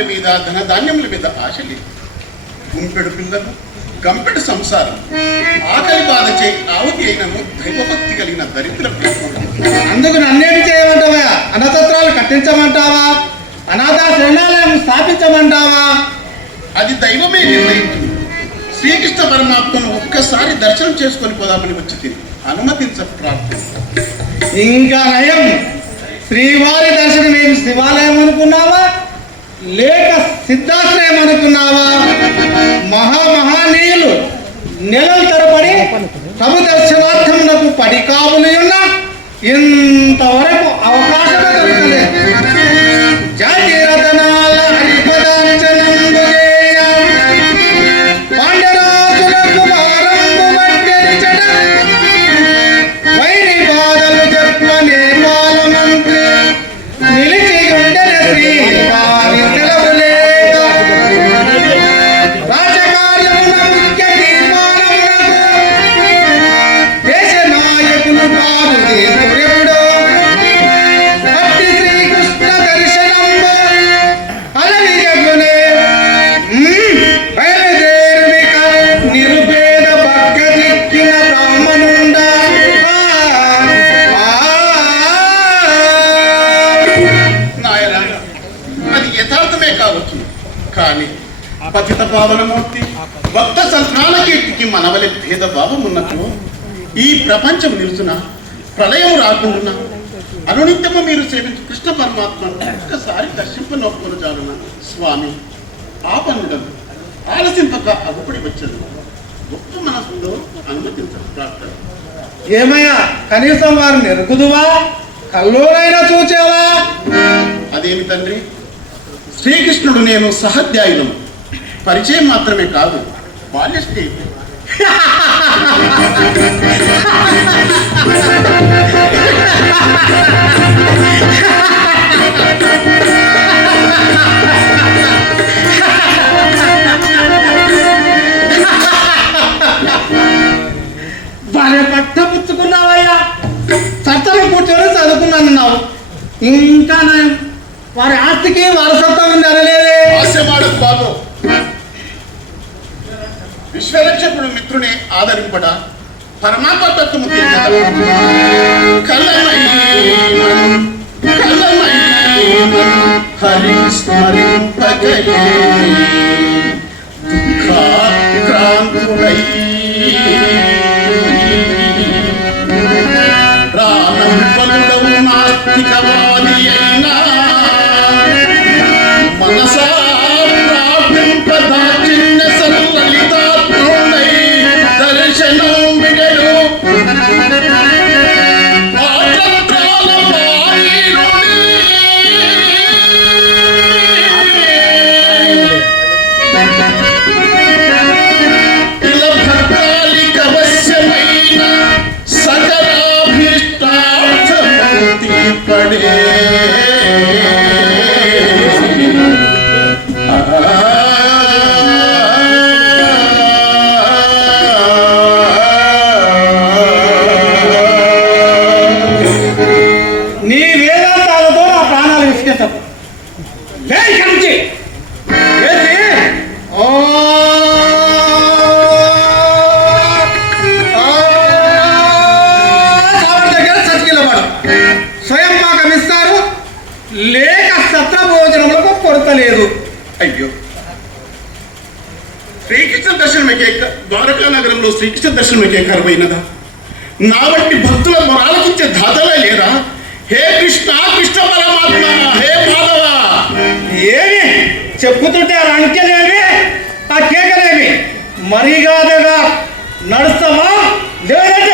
ధనధాన్యముల మీద ధనధాన్యముల మీద ఆశ లేదు. గుంపెడు పిల్లలు గంపెడు సంసారం, ఆకలి బాధ చేయి ఆవుతి అయినను దైవభక్తి కలిగిన దరిద్ర అందుకు నన్నేమి చేయమంటావా? అన్నతత్రాలు కట్టించమంటావా? అనాథ శరణాలయం స్థాపించమంటావా? అది దైవమే నిర్ణయించింది. శ్రీకృష్ణ పరమాత్మను ఒక్కసారి దర్శనం చేసుకొని పోదామని వచ్చి తిని అనుమతించ ప్రార్థన. ఇంకా నయం, శ్రీవారి దర్శనం ఏమి శివాలయం అనుకున్నావా లేక సిద్ధాశ్రయం అనుకున్నావా? మహామహానీయులు నెలల తరబడి ప్రభు దర్శనార్థమునకు పడికావులు ఉన్న ఇంతవరకు అవకాశం దొరకలేదు. జాతి రతనాల హరిపదార్చనందు పాండరాజులకు వారంగు వడ్డించట వైరి బాధలు చెప్పనే పాలమంత్రి నిలిచి ఉండెన శ్రీవారి సెలవులేక రాజకార్యమున ముఖ్య తీర్మానమునకు దేశ నాయకులు కాదు దేవుడెప్పుడో అట్టి శ్రీకృష్ణ దర్శనంబు అలవిగగునే బయలుదేరునిక నిరుపేద పక్కదిక్కిన బ్రాహ్మణుండ నాయన, అది యథార్థమే కావచ్చు, కానీ పతిత పావనమూర్తి భక్త సంతాన కీర్తికి మనవలె భేదభావం ఉన్నట్లు ఈ ప్రపంచం నిలుచున ప్రళయం రాకుండా అనునిత్యము మీరు సేవించు కృష్ణ పరమాత్మను ఒక్కసారి దర్శింపనొప్పును జాలున స్వామి ఆపన్నుడను ఆలసింపక అగుపడి వచ్చాను. గొప్ప మనసుతో అనుమతించడం ప్రార్థన. ఏమయ్యా, కనీసం వారిని ఎరుగుదువా? కల్లోనైనా చూచావా? అదేమి తండ్రి, శ్రీకృష్ణుడు నేను సహాధ్యాయులను, పరిచయం మాత్రమే కాదు బాల్య స్నేహితుడు. భార్య పట్ట పుచ్చుకున్నావయ్యా, చట్టలు కూర్చొని చదువుకున్నాను. ఇంకా నయం, వారి ఆస్తికి వారసత్వం ఉంది అనలేదే. హాస్యమాడకు బాబు. విశ్వరక్షకుడు మిత్రుని ఆదరింపడ పరమాత్మ తత్వము హరి స్మరింపగలే దుఃఖాక్రాంతుడై ప్రాణం పలుడవు నాస్తికవాది అయినా మనసా ప్రార్థింపదాచిన్న సల్లలితాత్ముడై దర్శనం విడలు ఆచంద్రాల పారీరుని ఇలా భక్తాలిక వశ్యమైన సకలాభీష్టార్థమూర్తి పడే నీ వేదాంతాలతో నా ప్రాణాలు విసిగేస్తావు. కంచి దగ్గర చచ్చికిలబడు స్వయం పాకం ఇస్తారు లేక సత్ర భోజనములకు కొరత లేదు. అయ్యో, శ్రీకృష్ణ దర్శనమే ద్వారకా నగరంలో శ్రీకృష్ణ దర్శనమే కరువైనదా? నా వంటి భక్తుల మొరాలకిచ్చే దాతలే లేదా? హే కృష్ణ, కృష్ణ పరమాత్మ, హే మాధవ. ఏమి చెప్పుతుంటే ఆ రంకెలేమి ఆ కేకలేమి మరిగాదగా నడుస్తావా లేదంటే